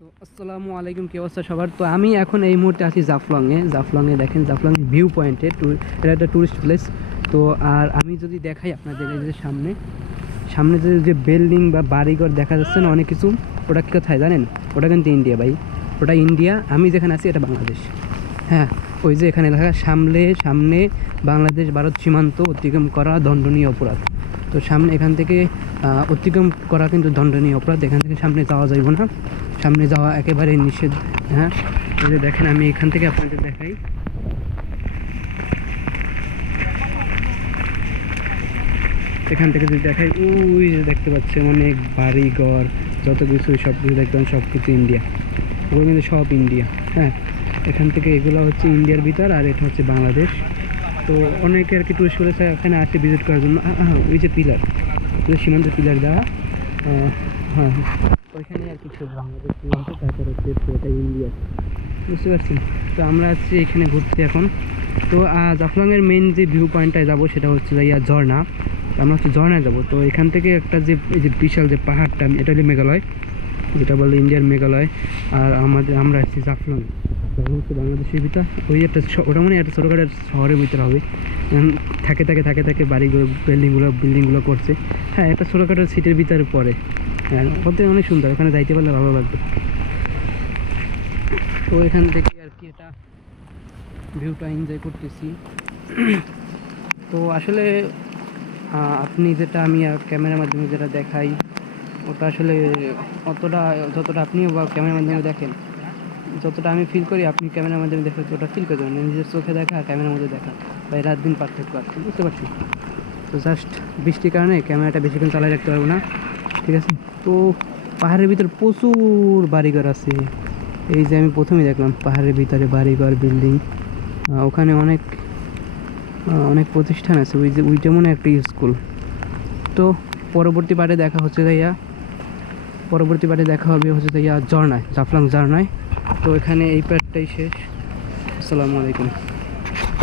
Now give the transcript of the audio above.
তো আসসালামু আলাইকুম, কি অবস্থা সবার। তো আমি এখন এই মুহূর্তে আছি জাফলংয়ে দেখেন, জাফলং ভিউ পয়েন্টে এটা একটা টুরিস্ট প্লেস। তো আর আমি যদি দেখাই আপনাদের, এই যে সামনে সামনে যে বিল্ডিং বা বাড়িঘর দেখা যাচ্ছে না অনেক কিছু, ওটা কী কোথায় জানেন? ওটা কিন্তু ইন্ডিয়া ভাই, ওটা ইন্ডিয়া। আমি যেখানে আছি এটা বাংলাদেশ। হ্যাঁ, ওই যে এখানে লেখা সামনে সামনে বাংলাদেশ ভারত সীমান্ত অতিক্রম করা দণ্ডনীয় অপরাধ। তো সামনে এখান থেকে অতিক্রম করা কিন্তু দণ্ডনীয় অপরাধ, এখান থেকে সামনে যাওয়া যাইব না, সামনে যাওয়া একেবারে নিষেধ। হ্যাঁ, এই যে দেখেন আমি এখান থেকে আপনাদের দেখাই, এখান থেকে যদি দেখাই ওই যে দেখতে পাচ্ছি অনেক বাড়ি ঘর যত কিছু সব কিছু দেখতে সব কিছু ইন্ডিয়া, ওগুলো কিন্তু সব ইন্ডিয়া। হ্যাঁ, এখান থেকে এগুলো হচ্ছে ইন্ডিয়ার ভিতর আর এটা হচ্ছে বাংলাদেশ। তো অনেকে আর কি টুরিস্ট প্লেস এখানে আসে ভিজিট করার জন্য। ওই যে পিলার, ওই সীমান্তের পিলার দেওয়া, হ্যাঁ ওইখানে আর কিছু বাংলাদেশ সীমান্ত, তারপর হচ্ছে ওটা ইন্ডিয়া, বুঝতে পারছেন। তো আমরা আছি এখানে ঘুরতে এখন। তো জাফলংয়ের মেইন যে ভিউ পয়েন্টটায় যাবো সেটা হচ্ছে ঝর্ণা। আমরা হচ্ছে ঝর্ণায় যাবো। তো এখান থেকে একটা যে এই যে বিশাল যে পাহাড়টা, এটা হলো মেঘালয়, যেটা বলে ইন্ডিয়ার মেঘালয়। আর আমরা আছি জাফলং, হচ্ছে বাংলাদেশের ভিতর। ওই একটা ওটা মানে একটা ছোটোখাটো শহরের ভিতরে হবে, থাকে বাড়িগুলো বিল্ডিংগুলো করছে। হ্যাঁ, একটা ছোটোখাটো সিটির ভিতরে পড়ে। হ্যাঁ, ওতে অনেক সুন্দর, ওখানে যাইতে পারলে ভালো লাগবে। তো এখান থেকে আর কি এটা ভিউটা এনজয় করতেছি। তো আসলে আপনি যেটা আমি ক্যামেরার মাধ্যমে যেটা দেখাই, ওটা আসলে অতটা যতটা আপনি বা ক্যামেরার মাধ্যমে দেখেন, যতটা আমি ফিল করি আপনি ক্যামেরার মাধ্যমে দেখে ওটা ফিল করতে পারেন। নিজের চোখে দেখা আর ক্যামেরার মধ্যে দেখা বা রাত দিন পার্থক্য আছে, বুঝতে পারছি। তো জাস্ট বৃষ্টির কারণে ক্যামেরাটা বেশিক্ষণ চালাই রাখতে পারবো না, ঠিক আছে। তো পাহাড়ের ভিতর প্রচুর বাড়িঘর আছে। এই যে আমি প্রথমেই দেখলাম পাহাড়ের ভিতরে বাড়িঘর বিল্ডিং, ওখানে অনেক অনেক প্রতিষ্ঠান আছে। ওইটা মনে একটা স্কুল। তো পরবর্তী পার্টে দেখা হচ্ছে ঝর্ণায়, জাফলং ঝর্ণায়। তো এখানে এই পার্টটাই শেষ। আসসালামু আলাইকুম।